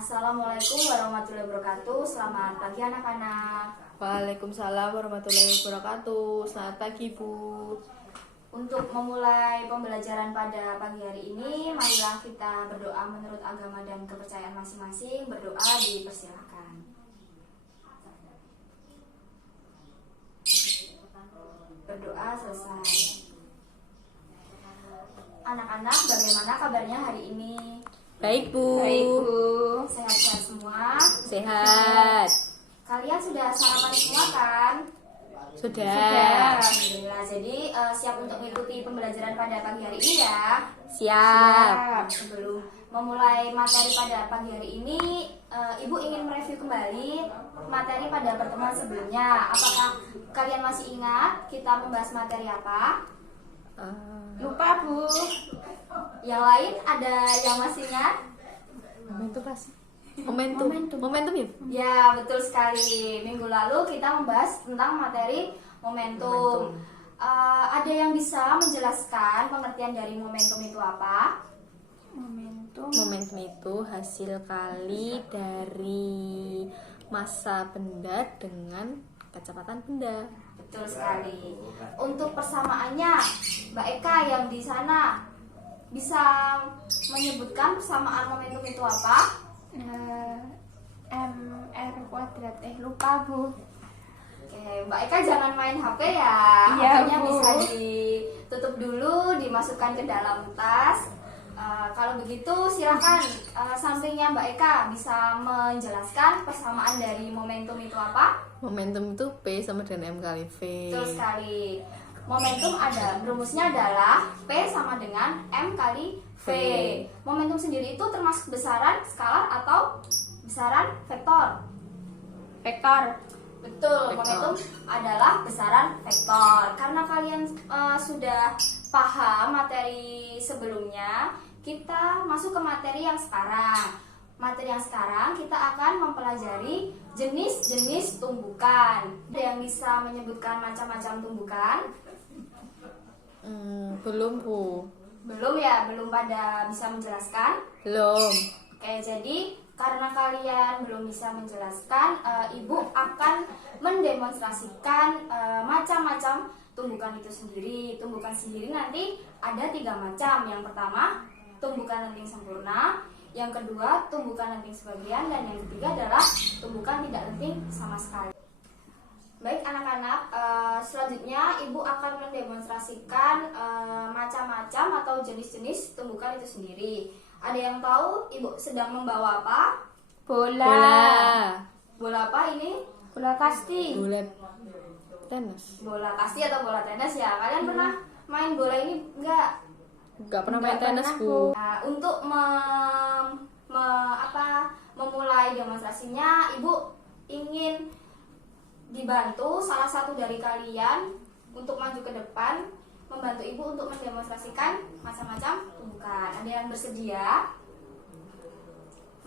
Assalamualaikum warahmatullahi wabarakatuh. Selamat pagi anak-anak. Waalaikumsalam warahmatullahi wabarakatuh. Selamat pagi, Bu. Untuk memulai pembelajaran pada pagi hari ini, marilah kita berdoa menurut agama dan kepercayaan masing-masing. Berdoa dipersilakan. Berdoa selesai. Anak-anak, bagaimana kabarnya hari ini? Baik, Bu. Baik, Bu. Sehat-sehat semua? Sehat. Kalian sudah sarapan semua kan? Sudah. Alhamdulillah. Jadi siap untuk mengikuti pembelajaran pada pagi hari ini ya? Siap. Sebelum memulai materi pada pagi hari ini, Ibu ingin mereview kembali materi pada pertemuan sebelumnya. Apakah kalian masih ingat kita membahas materi apa? Lupa, Bu. Yang lain ada yang masih ingat? Momentum ya? Ya, betul sekali. Minggu lalu kita membahas tentang materi momentum. Ada yang bisa menjelaskan pengertian dari momentum itu apa? Momentum itu hasil kali dari massa benda dengan kecepatan benda. Betul sekali. Untuk persamaannya, Mbak Eka yang di sana bisa menyebutkan persamaan momentum itu apa? MR kuadrat. Lupa, Bu. Oke, Mbak Eka jangan main HP ya. Iya, HP-nya Bu. bisa ditutup dulu, dimasukkan ke dalam tas. Kalau begitu silakan sampingnya Mbak Eka bisa menjelaskan persamaan dari momentum itu apa? Momentum itu P sama dengan M kali V. Betul sekali. Momentum rumusnya adalah P sama dengan M kali V. Momentum sendiri itu termasuk besaran skalar atau besaran vektor? Vektor. Betul, Vektor. momentum adalah besaran vektor. Karena kalian sudah paham materi sebelumnya, kita masuk ke materi yang sekarang. Materi yang sekarang kita akan mempelajari jenis-jenis tumbukan. Ada yang bisa menyebutkan macam-macam tumbukan? Belum, Bu. Belum ya, belum pada bisa menjelaskan. Belum. Oke, jadi karena kalian belum bisa menjelaskan, Ibu akan mendemonstrasikan macam-macam tumbukan itu sendiri. Tumbukan sendiri nanti ada 3 macam. Yang pertama, tumbukan lenting sempurna. Yang kedua, tumbukan lenting sebagian. Dan yang ketiga adalah tumbukan tidak lenting sama sekali. Baik anak-anak, selanjutnya Ibu akan mendemonstrasikan macam-macam atau jenis-jenis tumbukan itu sendiri. Ada yang tahu Ibu sedang membawa apa? Bola. Bola apa ini? Bola kasti. Bola tenis. Bola kasti atau bola tenis ya? Kalian pernah main bola ini enggak? Enggak pernah main Nggak tenis, pernah, Bu. Nah, untuk memulai demonstrasinya, Ibu ingin dibantu salah satu dari kalian untuk maju ke depan, membantu Ibu untuk mendemonstrasikan macam-macam tumbukan. Ada yang bersedia?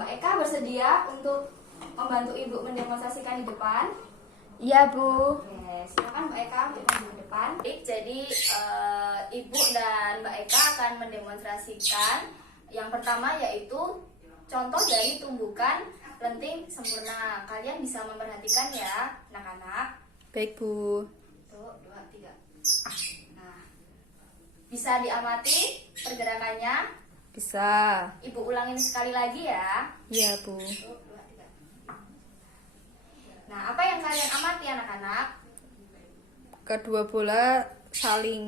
Mbak Eka bersedia untuk membantu Ibu mendemonstrasikan di depan? Iya, Bu. Oke, silakan Mbak Eka untuk maju ke depan. Baik, jadi Ibu dan Mbak Eka akan mendemonstrasikan yang pertama yaitu contoh dari tumbukan lenting sempurna. Kalian bisa memperhatikan ya, anak-anak. Baik, Bu. 1, 2, 3. Nah, bisa diamati pergerakannya. Bisa. Ibu ulangin sekali lagi ya. Iya, Bu. 1, 2, 3. Nah, apa yang kalian amati anak-anak? Kedua bola saling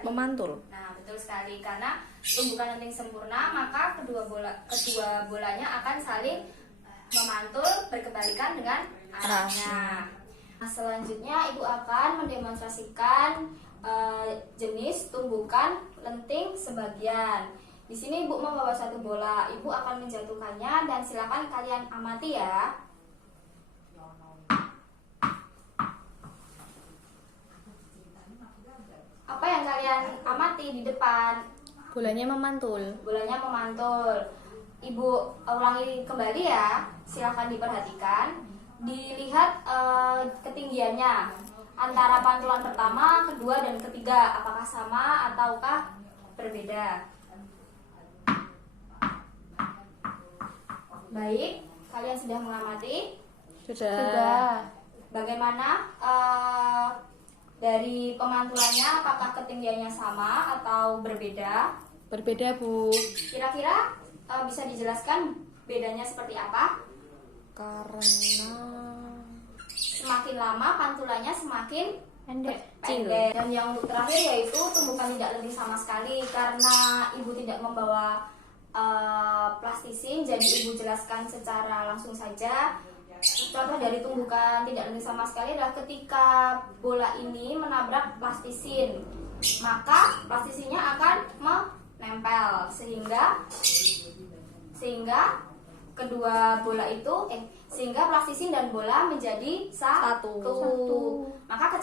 memantul. Nah, betul sekali, karena tumbukan lenting sempurna, maka kedua bolanya akan saling memantul berkebalikan dengan arahnya. Nah, selanjutnya Ibu akan mendemonstrasikan jenis tumbukan lenting sebagian. Di sini Ibu membawa satu bola, Ibu akan menjatuhkannya dan silakan kalian amati ya. Apa yang kalian amati di depan? Bolanya memantul. Bolanya memantul. Ibu ulangi kembali ya. Silahkan diperhatikan. Dilihat ketinggiannya antara pantulan pertama, kedua, dan ketiga. Apakah sama ataukah berbeda? Baik, kalian sudah mengamati Sudah. bagaimana dari pemantulannya, apakah ketinggiannya sama atau berbeda? Berbeda, Bu. Kira-kira bisa dijelaskan bedanya seperti apa? Karena Semakin lama pantulannya semakin Pendek. pendek. Dan yang untuk terakhir yaitu tumbukan tidak lenting sama sekali, karena ibu tidak membawa plastisin, jadi ibu jelaskan secara langsung saja. Contoh dari tumbukan tidak lenting sama sekali adalah ketika bola ini menabrak plastisin, maka plastisinnya akan menempel sehingga kedua bola itu sehingga plastisin dan bola menjadi satu. Maka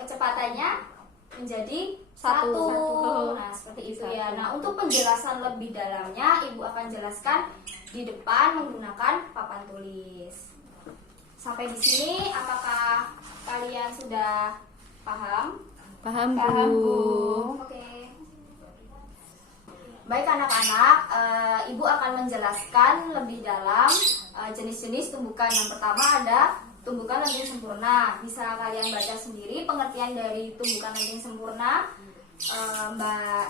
kecepatannya menjadi satu. Nah, seperti itu ya. Nah, untuk penjelasan lebih dalamnya ibu akan jelaskan di depan menggunakan papan tulis. Sampai di sini apakah kalian sudah paham? paham, Paham, Bu. Bu. Oke. Baik anak-anak, ibu akan menjelaskan lebih dalam jenis-jenis tumbukan. Yang pertama ada tumbukan lenting sempurna. Bisa kalian baca sendiri pengertian dari tumbukan lenting sempurna.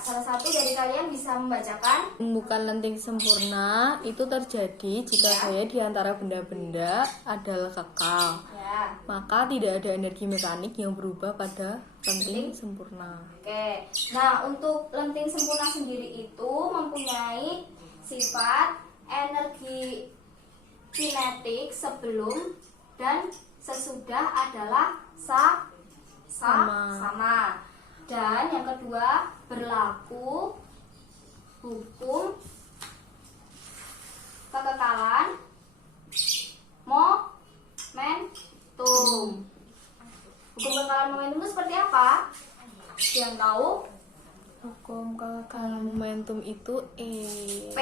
Salah satu dari kalian bisa membacakan. Tumbukan lenting sempurna itu terjadi jika gaya di antara benda-benda adalah kekal. Ya. Maka tidak ada energi mekanik yang berubah pada lenting sempurna. Oke. Nah, untuk lenting sempurna sendiri itu mempunyai sifat energi kinetik sebelum dan sesudah adalah sama. Dan yang kedua, berlaku hukum kekekalan momentum. Hukum kekekalan momentum itu seperti apa? Yang tahu? Hukum kekekalan Momentum itu P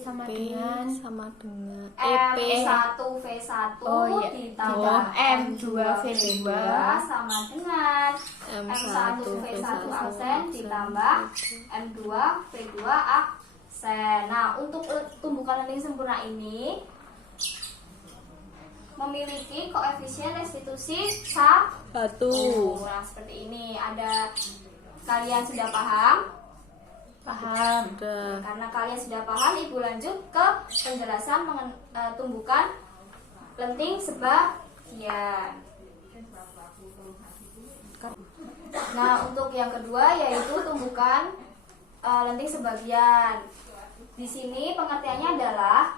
sama P dengan sama dengan M1V1 Oh, iya. ditambah M2V2 sama dengan M1V1 M1V1 aksen ditambah M2V2 aksen. Nah, untuk tumbukan lenting sempurna ini memiliki koefisien restitusi 1. Nah, seperti ini. Kalian sudah paham? paham. Sudah. Karena kalian sudah paham, ibu lanjut ke penjelasan tumbukan lenting sebagian. Nah, untuk yang kedua yaitu tumbukan lenting sebagian. Di sini pengertiannya adalah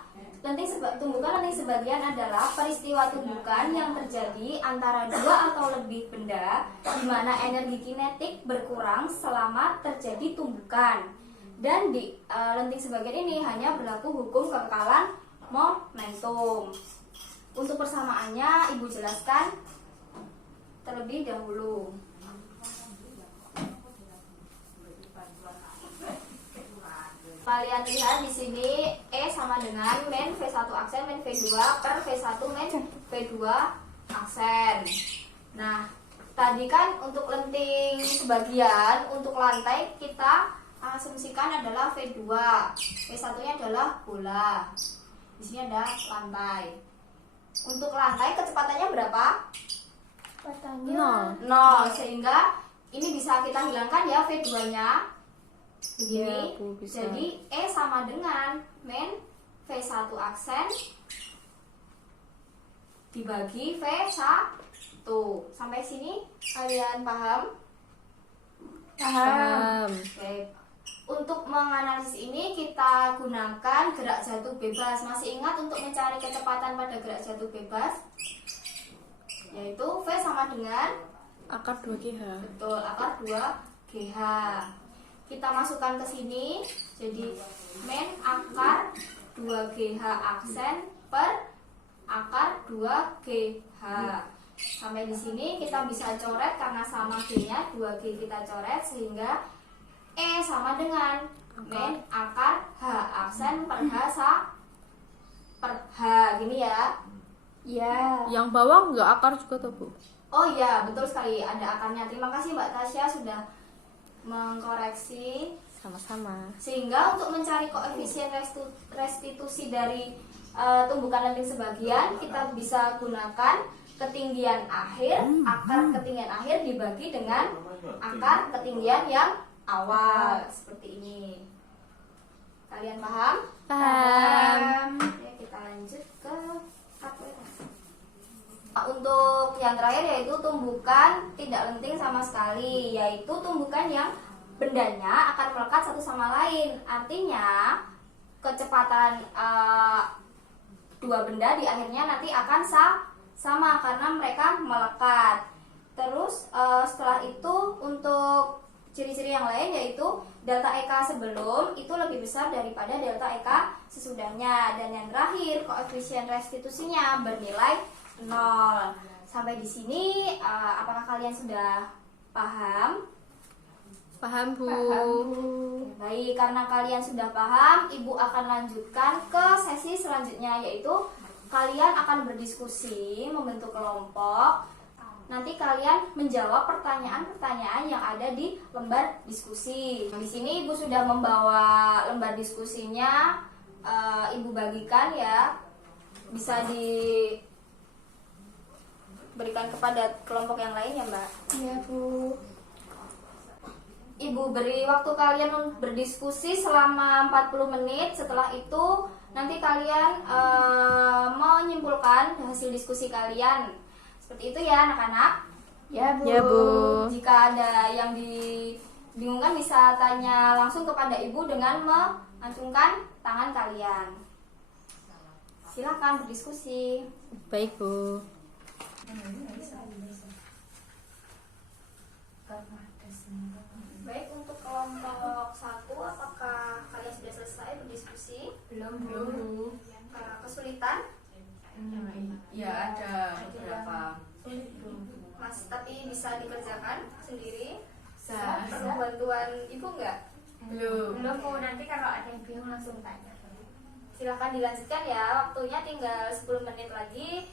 tumbukan lenting sebagian adalah peristiwa tumbukan yang terjadi antara dua atau lebih benda di mana energi kinetik berkurang selama terjadi tumbukan. Dan di lenting sebagian ini hanya berlaku hukum kekekalan momentum. Untuk persamaannya ibu jelaskan terlebih dahulu. Kalian lihat di sini E sama dengan min V1 aksen min V2 per V1 min V2 aksen. Nah, tadi kan untuk lenting sebagian, untuk lantai kita asumsikan adalah V2. V1-nya adalah bola. Di sini ada lantai. Untuk lantai kecepatannya berapa? Katanya 0. Sehingga ini bisa kita hilangkan ya V2-nya. Begini. Ya, Bu, bisa. Jadi E sama dengan min V1 aksen dibagi V1. Sampai sini kalian paham? paham. Oke. Untuk menganalisis ini kita gunakan gerak jatuh bebas. Masih ingat untuk mencari kecepatan pada gerak jatuh bebas? Yaitu V sama dengan Akar 2GH. betul, akar 2GH. Kita masukkan ke sini, jadi min akar 2GH aksen per akar 2GH. Sampai di sini kita bisa coret karena sama G-nya, 2G kita coret sehingga E sama dengan min akar H aksen per H per H, gini ya. Ya. Yang bawah enggak akar juga tuh, Bu? Oh iya, betul sekali, ada akarnya. Terima kasih Mbak Tasya sudah mengkoreksi Sama-sama. Sehingga untuk mencari koefisien restitusi dari tumbukan lenting sebagian, kita bisa gunakan ketinggian akhir, akar ketinggian akhir dibagi dengan akar ketinggian yang awal, seperti ini. Kalian paham? Paham. Oke, kita lanjut ke untuk yang terakhir yaitu tumbukan tidak lenting sama sekali, yaitu tumbukan yang bendanya akan melekat satu sama lain. Artinya kecepatan dua benda di akhirnya nanti akan sama karena mereka melekat. Terus setelah itu untuk ciri-ciri yang lain yaitu delta EK sebelum itu lebih besar daripada delta EK sesudahnya. Dan yang terakhir koefisien restitusinya bernilai 0. Sampai di sini apakah kalian sudah paham? Paham, Bu. Baik, karena kalian sudah paham, Ibu akan lanjutkan ke sesi selanjutnya, yaitu kalian akan berdiskusi, membentuk kelompok. Nanti kalian menjawab pertanyaan-pertanyaan yang ada di lembar diskusi. Di sini Ibu sudah membawa lembar diskusinya, Ibu bagikan ya, bisa diberikan kepada kelompok yang lain ya, Mbak. Iya, Bu. Ibu beri waktu kalian berdiskusi selama 40 menit. Setelah itu nanti kalian menyimpulkan hasil diskusi kalian. Seperti itu ya anak-anak. Ya, Bu. Ya, Bu. Jika ada yang dibingungkan bisa tanya langsung kepada Ibu dengan mengacungkan tangan kalian. Silakan berdiskusi. Baik, Bu. Baik, untuk kelompok 1 apakah kalian sudah selesai berdiskusi? Belum. Kesulitan? Ya ada beberapa. Mas, tapi bisa dikerjakan sendiri? Bisa. Perlu bantuan Ibu nggak? Belum. Belum, Bu. Nanti kalau ada yang bingung langsung tanya. Silahkan dilanjutkan ya, waktunya tinggal 10 menit lagi.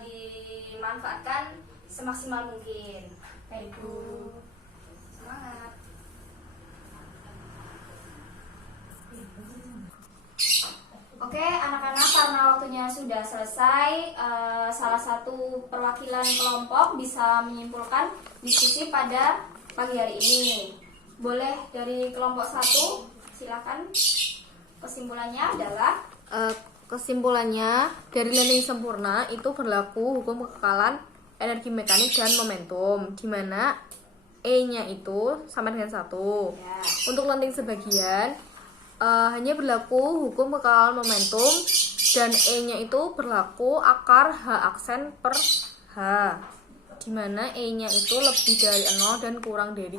Dimanfaatkan semaksimal mungkin. Baik, Bu. Semangat. Oke, anak-anak, karena waktunya sudah selesai, salah satu perwakilan kelompok bisa menyimpulkan diskusi pada pagi hari ini. Boleh dari kelompok 1, silakan. Kesimpulannya adalah Kesimpulannya, dari lenting sempurna itu berlaku hukum kekekalan energi mekanik dan momentum, di mana E-nya itu sama dengan 1. ya. Untuk lenting sebagian, hanya berlaku hukum kekekalan momentum, dan E-nya itu berlaku akar H aksen per H, di mana E-nya itu lebih dari 0 dan kurang dari 1.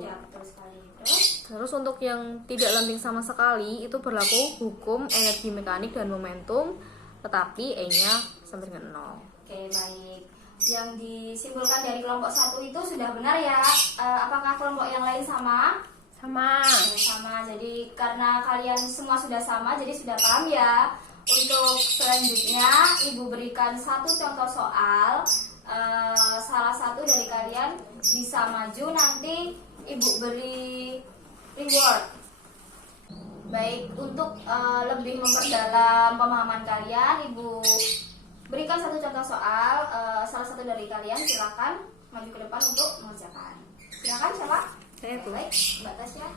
Ya, betul sekali. Terus untuk yang tidak lenting sama sekali itu berlaku hukum energi mekanik dan momentum, tetapi E-nya sama dengan 0. Oke, baik. Yang disimpulkan dari kelompok 1 itu sudah benar ya. Apakah kelompok yang lain sama? Sama. Sama. Jadi karena kalian semua sudah sama, jadi sudah paham ya. Untuk selanjutnya, Ibu berikan satu contoh soal. Salah satu dari kalian bisa maju, nanti Ibu beri reward. Baik, untuk lebih memperdalam pemahaman kalian, Ibu berikan satu contoh soal. Salah satu dari kalian silakan maju ke depan untuk mengerjakan. Silakan siapa? Saya, Bu. Baik, Mbak Tasya.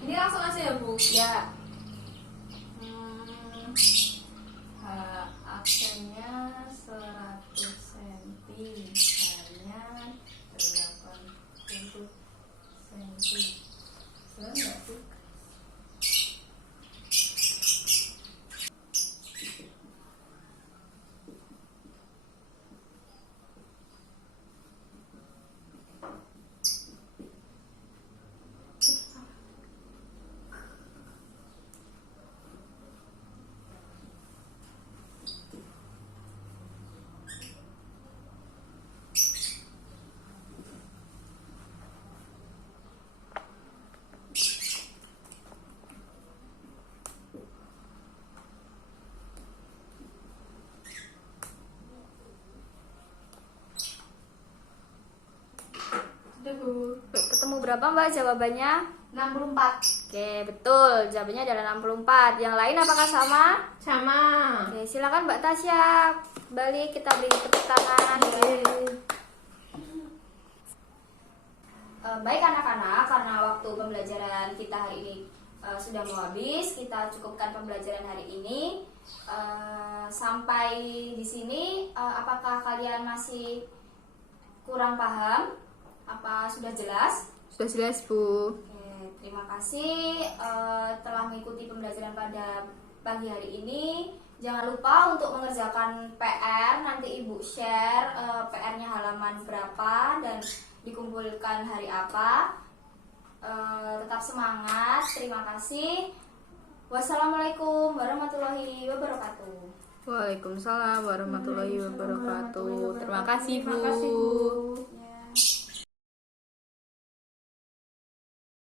Ini langsung aja ya Bu. Ya. Aksennya 100 cm, hanya 80 cm. Benar nggak sih? Bu. Ketemu berapa Mbak jawabannya? 64. Oke, betul. Jawabannya adalah 64. Yang lain apakah sama? Sama. Oke, silakan Mbak Tasya. Balik kita beri tepuk tangan. Baik anak-anak, karena waktu pembelajaran kita hari ini sudah mau habis, kita cukupkan pembelajaran hari ini. Sampai di sini, apakah kalian masih kurang paham? Apa sudah jelas? Sudah jelas, Bu. Oke, terima kasih telah mengikuti pembelajaran pada pagi hari ini. Jangan lupa untuk mengerjakan PR. Nanti Ibu share PR-nya halaman berapa dan dikumpulkan hari apa. Tetap semangat. Terima kasih. Wassalamualaikum warahmatullahi wabarakatuh. Waalaikumsalam warahmatullahi wabarakatuh. Terima kasih, Terima kasih, Bu.